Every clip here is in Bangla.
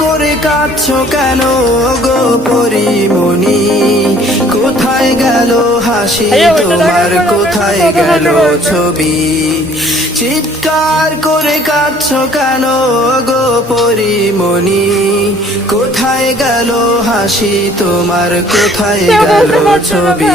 করে কাঁদছ কেন গো পরিমণি? কোথায় গেল হাসি তোমার? কোথায় গেল ছবি? চিৎকার করে কাঁদছ কেন গো পরিমণি? কোথায় গেল হাসি তোমার? কোথায় গেল ছবি?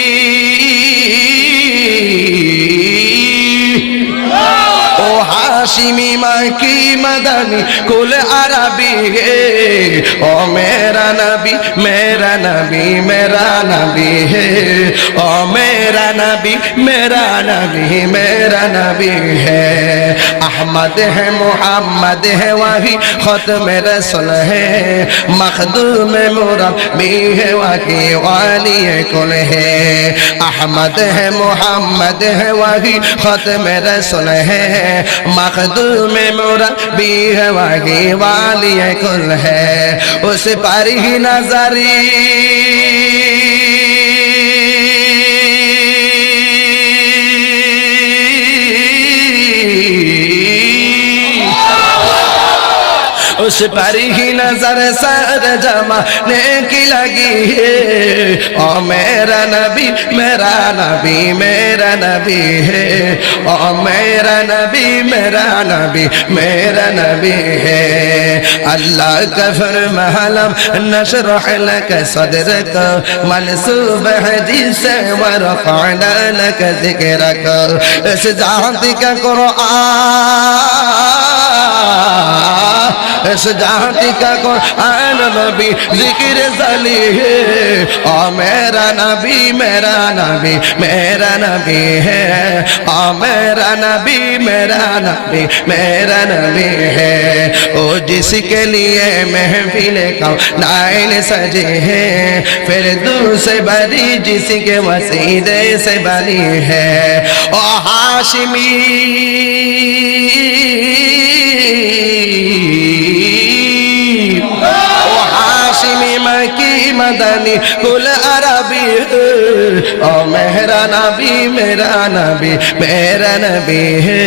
হাশিমি মাকি মাদানি? কুল আরবি হে। ও মেরা নবী মেরা নবী মেরা নবী হে। ও মেরা নবী মেরা নবী মেরা নবী হে। احمد ہے، محمد ہے، وہی ختم رسول ہے۔ مخدوم مربی ہے، وہی والی کل ہے۔ احمد ہے، محمد ہے، وہی ختم رسول ہے۔ مخدوم مربی ہے، وہی والی کل ہے۔ اس پر ہی نظری उस पर ही नजर सर जमाने की लगी है ओ मेरा नबी मेरा नबी मेरा नबी है ओ मेरा नबी मेरा नबी मेरा नबी है अल्लाह का फरमालम नशरह लक सदरक मनसूब हदीस व रफाना लक जिक्रक इस जात का आ عرش جہاں کا قرآن نبی، ذکر زلی ہے۔ آ، میرا نبی میرا نبی میرا نبی ہے۔ آ، میرا نبی میرا نبی میرا نبی ہے۔ او، جس کے لیے محفیل کا نائل سجے ہے۔ پھر دور سے بری، جس کے وسیدے سے بری ہے۔ او، ہاشمی۔ মাদানি, কুল আরবি, ও মেহরা নবী, মেরা নবী মেরা নবী হে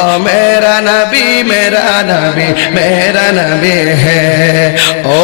ও মেরা নবী মেরা নবী মেরা নবী, হে, ও